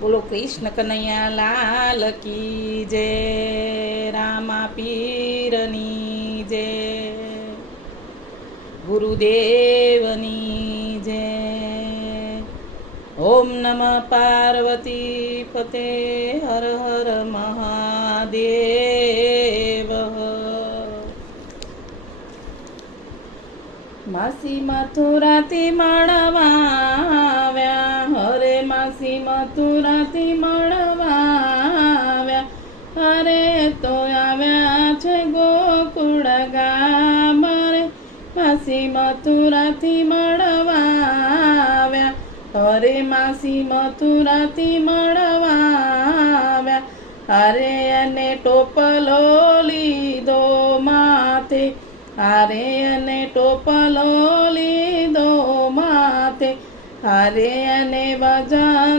બોલો કૃષ્ણ કનૈયા લાલ કી જય, રામા પીરની જય, ગુરુદેવની જય. ઓમ નમઃ પાર્વતી પતે, હર હર મહાદેવ. માસી મથુરાથી મળવા આવ્યા, હરે માસી મથુરાથી મળવા આવ્યા, હરે તો આવ્યા છે ગોકુળ ગામ રે. માસી મથુરાથી મળવા આવ્યા, હરે માસી મથુરાથી મળવા આવ્યા, હરે અને ટોપલો લીધો માથે, હારે અને ટોપલો લીધો માથે, હારે અને વજન